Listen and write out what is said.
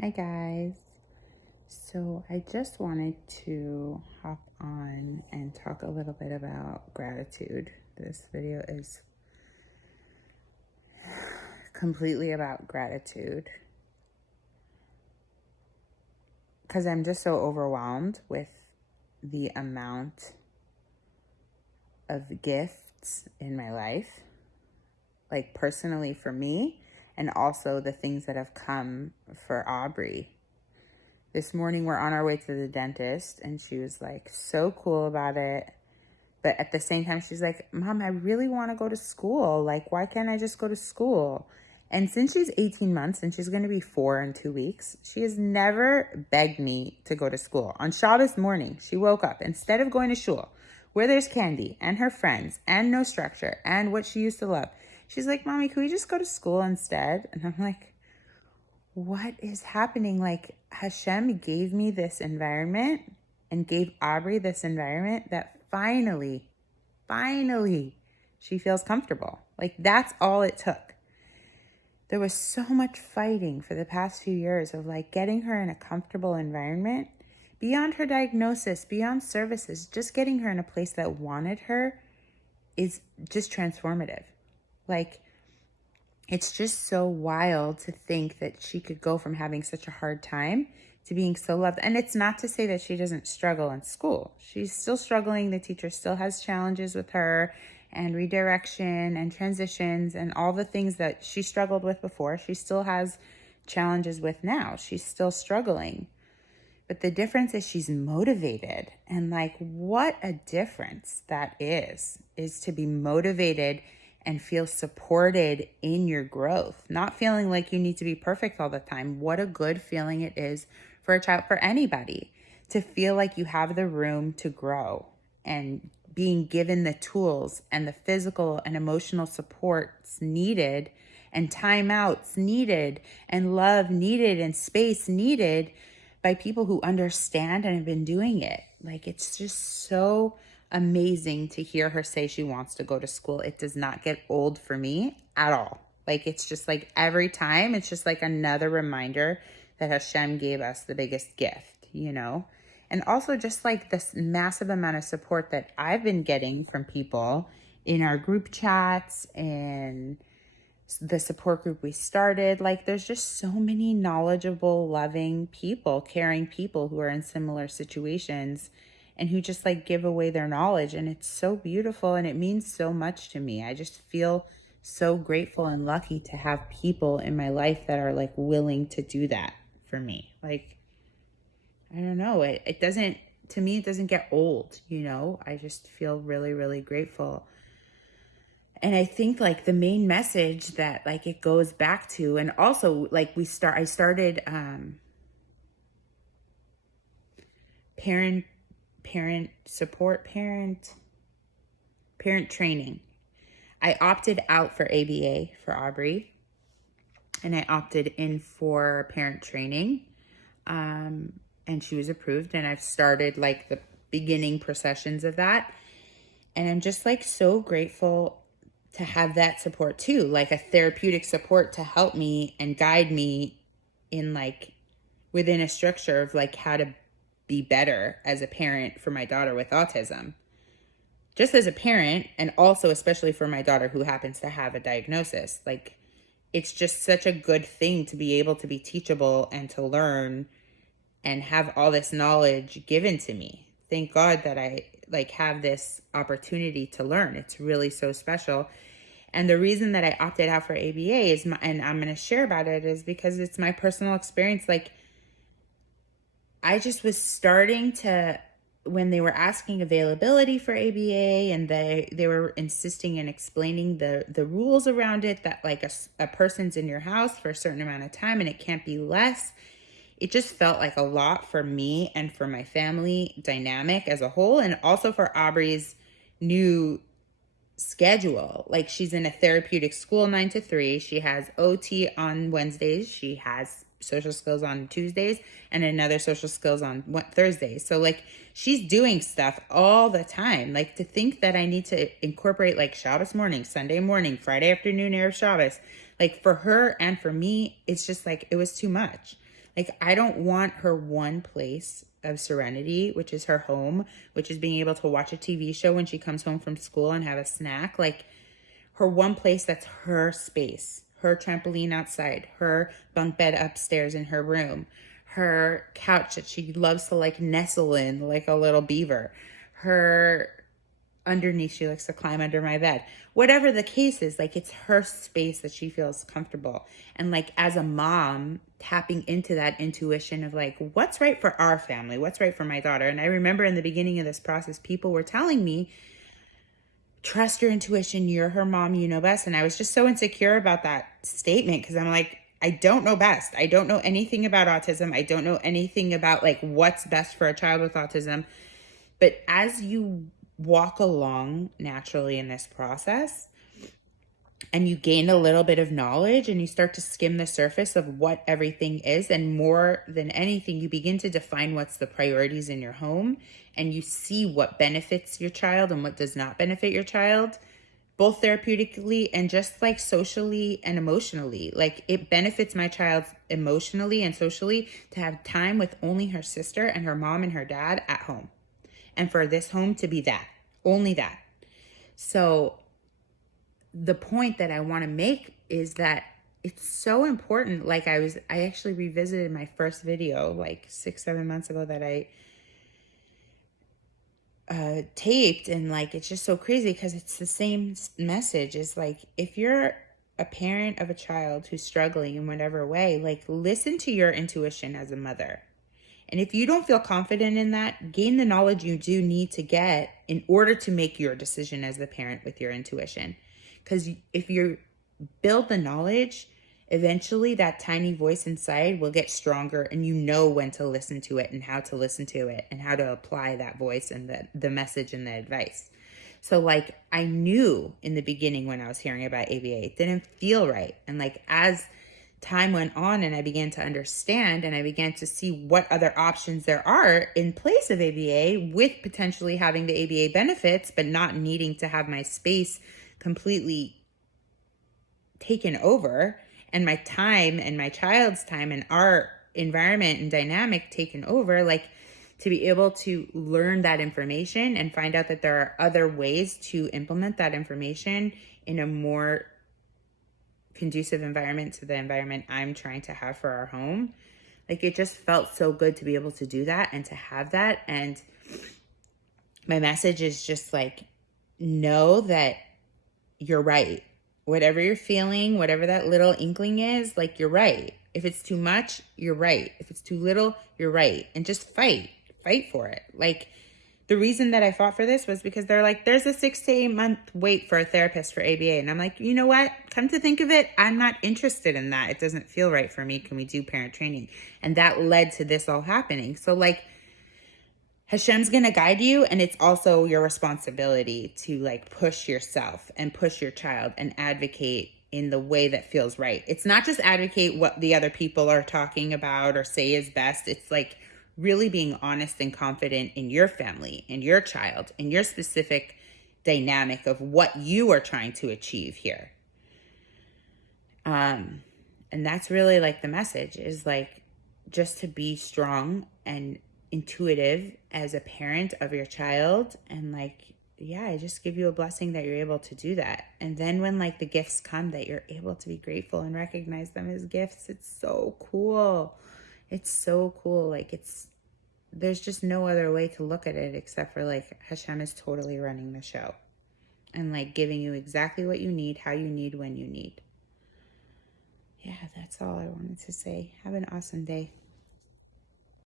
Hi guys. So I just wanted to hop on and talk a little bit about gratitude. This video is completely about gratitude because I'm just so overwhelmed with the amount of gifts in my life, like personally for me, and also the things that have come for Aubrey. This morning we're on our way to the dentist and she was like so cool about it. But at the same time, she's like, Mom, I really want to go to school. Like, why can't I just go to school? And since she's 18 months and she's going to be 4 in 2 weeks, she has never begged me to go to school. On Shabbos morning, she woke up. Instead of going to shul, where there's candy and her friends and no structure and what she used to love, she's like, Mommy, can we just go to school instead? And I'm like, what is happening? Like, Hashem gave me this environment and gave Aubrey this environment that finally, she feels comfortable. Like, that's all it took. There was so much fighting for the past few years of like getting her in a comfortable environment beyond her diagnosis, beyond services, just getting her in a place that wanted her is just transformative. Like, it's just so wild to think that she could go from having such a hard time to being so loved. And it's not to say that she doesn't struggle in school. She's still struggling. The teacher still has challenges with her and redirection and transitions and all the things that she struggled with before. She still has challenges with now. She's still struggling. But the difference is she's motivated. And like, what a difference that is to be motivated and feel supported in your growth, not feeling like you need to be perfect all the time. What a good feeling it is for a child, for anybody, to feel like you have the room to grow and being given the tools and the physical and emotional supports needed and timeouts needed and love needed and space needed by people who understand and have been doing it. Like, it's just so amazing to hear her say she wants to go to school. It does not get old for me at all. Like, it's just like every time, it's just like another reminder that Hashem gave us the biggest gift, you know? And also just like this massive amount of support that I've been getting from people in our group chats and the support group we started. Like, there's just so many knowledgeable, loving people, caring people who are in similar situations and who just like give away their knowledge. And it's so beautiful and it means so much to me. I just feel so grateful and lucky to have people in my life that are like willing to do that for me. Like, I don't know, it doesn't, to me, it doesn't get old, you know? I just feel really, really grateful. And I think like the main message that like it goes back to, and also like I started parent training. I opted out for ABA for Aubrey and I opted in for parent training. And she was approved and I've started like the beginning processions of that. And I'm just like so grateful to have that support too, like a therapeutic support to help me and guide me in like within a structure of like how to be better as a parent for my daughter with autism. Just as a parent, and also especially for my daughter who happens to have a diagnosis, like it's just such a good thing to be able to be teachable and to learn and have all this knowledge given to me. Thank God that I like have this opportunity to learn. It's really so special. And the reason that I opted out for ABA is and I'm going to share about it, is because it's my personal experience. Like, I just was starting to, when they were asking availability for ABA and they were insisting and explaining the rules around it, that like a person's in your house for a certain amount of time and it can't be less. It just felt like a lot for me and for my family dynamic as a whole, and also for Aubrey's new schedule. Like, she's in a therapeutic school 9 to 3. She has OT on Wednesdays. She has social skills on Tuesdays and another social skills on Thursdays. So like she's doing stuff all the time. Like, to think that I need to incorporate like Shabbos morning, Sunday morning, Friday afternoon, Erev Shabbos, like for her and for me, it's just like, it was too much. Like, I don't want her one place of serenity, which is her home, which is being able to watch a TV show when she comes home from school and have a snack. Like, her one place that's her space, her trampoline outside, her bunk bed upstairs in her room, her couch that she loves to like nestle in like a little beaver, her underneath, she likes to climb under my bed. Whatever the case is, like, it's her space that she feels comfortable. And like, as a mom, tapping into that intuition of like, what's right for our family, what's right for my daughter. And I remember in the beginning of this process, people were telling me, trust your intuition, you're her mom, you know best. And I was just so insecure about that statement, because I'm like, I don't know best. I don't know anything about autism. I don't know anything about like what's best for a child with autism. But as you walk along naturally in this process and you gain a little bit of knowledge and you start to skim the surface of what everything is, and more than anything, you begin to define what's the priorities in your home, and you see what benefits your child and what does not benefit your child, both therapeutically and just like socially and emotionally. Like, it benefits my child emotionally and socially to have time with only her sister and her mom and her dad at home, and for this home to be that, only that. So the point that I want to make is that it's so important. Like, I actually revisited my first video like 6-7 months ago that I taped, and like, it's just so crazy because it's the same message. It's like, if you're a parent of a child who's struggling in whatever way, like, listen to your intuition as a mother. And if you don't feel confident in that, gain the knowledge you do need to get in order to make your decision as the parent with your intuition. Because if you build the knowledge, eventually that tiny voice inside will get stronger, and you know when to listen to it and how to listen to it and how to apply that voice and the message and the advice. So like, I knew in the beginning when I was hearing about ABA, it didn't feel right. And like, as time went on and I began to understand and I began to see what other options there are in place of ABA, with potentially having the ABA benefits, but not needing to have my space completely taken over, and my time and my child's time and our environment and dynamic taken over, like, to be able to learn that information and find out that there are other ways to implement that information in a more conducive environment to the environment I'm trying to have for our home. Like, it just felt so good to be able to do that and to have that. And my message is just like, know that you're right. Whatever you're feeling, whatever that little inkling is, like, you're right. If it's too much, you're right. If it's too little, you're right. And just fight for it. Like, the reason that I fought for this was because they're like, there's a 6 to 8 month wait for a therapist for ABA. And I'm like, you know what? Come to think of it, I'm not interested in that. It doesn't feel right for me. Can we do parent training? And that led to this all happening. So like, Hashem's going to guide you, and it's also your responsibility to like push yourself and push your child and advocate in the way that feels right. It's not just advocate what the other people are talking about or say is best. It's like really being honest and confident in your family and your child and your specific dynamic of what you are trying to achieve here. And that's really like the message, is like, just to be strong and intuitive as a parent of your child. And like, yeah, I just give you a blessing that you're able to do that. And then when like the gifts come, that you're able to be grateful and recognize them as gifts. It's so cool. It's so cool. Like, there's just no other way to look at it except for like, Hashem is totally running the show and like giving you exactly what you need, how you need, when you need. Yeah, that's all I wanted to say. Have an awesome day.